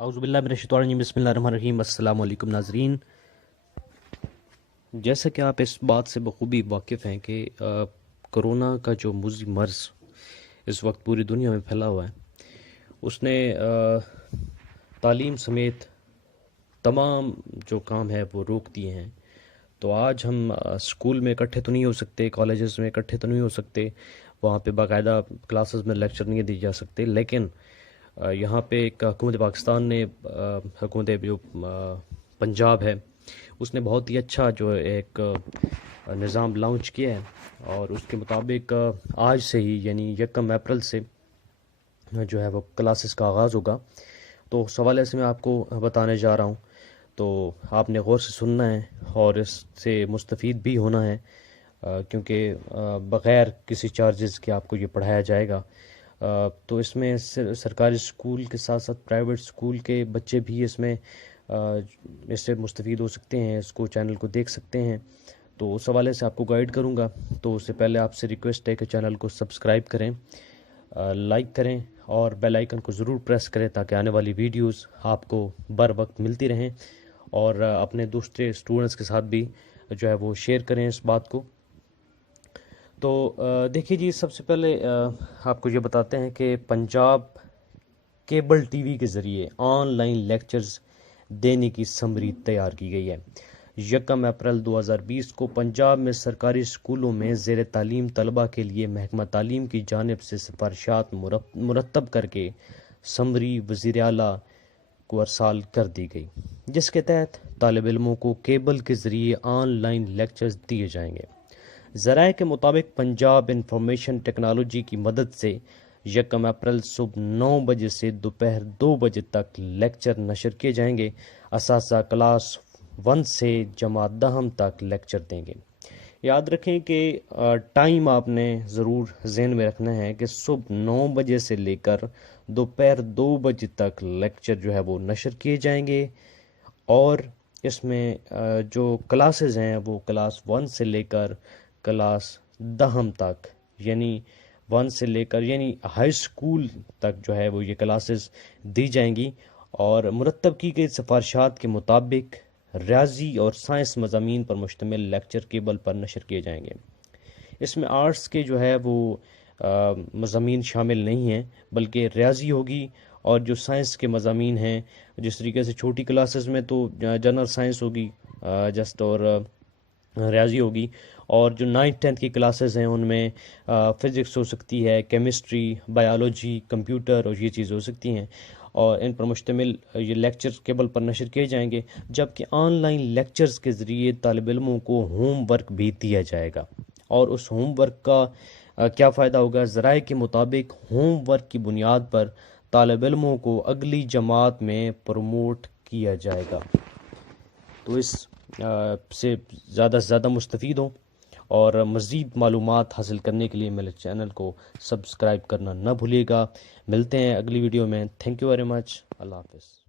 औज़ुबिल्लाहि मिनश्शैतानिर्रजीम बिस्मिल्लाहिर्रहमानिर्रहीम। अस्सलाम वालेकुम नाज़रीन। जैसा कि आप इस बात से बखूबी वाकिफ़ हैं कि कोरोना का जो मुज़ी मर्ज़ इस वक्त पूरी दुनिया में फैला हुआ है, उसने तालीम समेत तमाम जो काम है वो रोक दिए हैं। तो आज हम स्कूल में इकट्ठे तो नहीं हो सकते, कॉलेजेस में इकट्ठे तो नहीं हो सकते, वहाँ पे बाकायदा क्लासेस में लेक्चर नहीं दिए जा सकते, लेकिन यहाँ पे एक हुकूमत पाकिस्तान ने हुकूमत जो पंजाब है उसने बहुत ही अच्छा जो एक निज़ाम लॉन्च किया है और उसके मुताबिक आज से ही यानी 1 अप्रैल से जो है वो क्लासेस का आगाज़ होगा। तो उस हवाले से मैं आपको बताने जा रहा हूँ, तो आपने गौर से सुनना है और इससे मुस्तफ़ीद भी होना है, क्योंकि बग़ैर किसी चार्जेस के आपको ये पढ़ाया जाएगा। तो इसमें सरकारी स्कूल के साथ साथ प्राइवेट स्कूल के बच्चे भी इसमें इससे मुस्तफ़ीद हो सकते हैं, इसको चैनल को देख सकते हैं। तो उस हवाले से आपको गाइड करूँगा। तो उससे पहले आपसे रिक्वेस्ट है कि चैनल को सब्सक्राइब करें, लाइक करें और बेल आइकन को ज़रूर प्रेस करें ताकि आने वाली वीडियोस आपको बर वक्त मिलती रहें, और अपने दूसरे स्टूडेंट्स के साथ भी जो है वो शेयर करें इस बात को। तो देखिए जी, सबसे पहले आपको ये बताते हैं कि पंजाब केबल टीवी के ज़रिए ऑनलाइन लेक्चर्स देने की समरी तैयार की गई है। 1 अप्रैल 2020 को पंजाब में सरकारी स्कूलों में ज़ेर तालीम तलबा के लिए महकमा तालीम की जानिब से सिफारिशात मुरतब करके समरी वज़ीर आला को अरसाल कर दी गई, जिसके तहत तालिब इल्मों को केबल के ज़रिए ऑनलाइन लेक्चर्स दिए जाएंगे। ज़राए के मुताबिक पंजाब इंफॉर्मेशन टेक्नोलॉजी की मदद से 1 अप्रैल सुबह 9 बजे से दोपहर 2 बजे तक लेक्चर नशर किए जाएंगे। असासा क्लास 1 से जमात दहम तक लेक्चर देंगे। याद रखें कि टाइम आपने ज़रूर ज़हन में रखना है कि सुबह 9 बजे से लेकर दोपहर 2 बजे तक लेक्चर जो है वो नशर किए जाएंगे, और इसमें जो क्लासेस हैं वो क्लास 1 से लेकर क्लास दहम तक यानी 1 से लेकर यानी हाई स्कूल तक जो है वो ये क्लासेस दी जाएंगी, और मुरतब की गई सिफारिशात के मुताबिक रियाजी और साइंस मज़ामीन पर मुश्तमिल लेक्चर केबल पर नशर किए जाएंगे। इसमें आर्ट्स के जो है वो मज़ामीन शामिल नहीं हैं, बल्कि रियाजी होगी, और जो साइंस के मज़ामीन हैं जिस तरीके से छोटी क्लासेस में तो जनरल साइंस होगी जस्ट, और रियाजी होगी, और जो 9th-10th की क्लासेस हैं उनमें फ़िज़िक्स हो सकती है, केमिस्ट्री, बायोलॉजी, कंप्यूटर और ये चीज़ हो सकती हैं, और इन पर मुश्तमिल ये लेक्चर केबल पर नशर किए जाएंगे। जबकि ऑनलाइन लेक्चर्स के ज़रिए तालिब इल्मों को होम वर्क भी दिया जाएगा, और उस होम वर्क का क्या फ़ायदा होगा? ज़राए के मुताबिक होम वर्क की बुनियाद पर तालिब इल्मों को अगली जमात में प्रमोट किया जाएगा। तो इस से ज़्यादा मुस्तफ़ीद हों, और मज़ीद मालूमात हासिल करने के लिए मेरे चैनल को सब्सक्राइब करना ना भूलिएगा। मिलते हैं अगली वीडियो में। Thank you very much. Allah हाफ़िज़।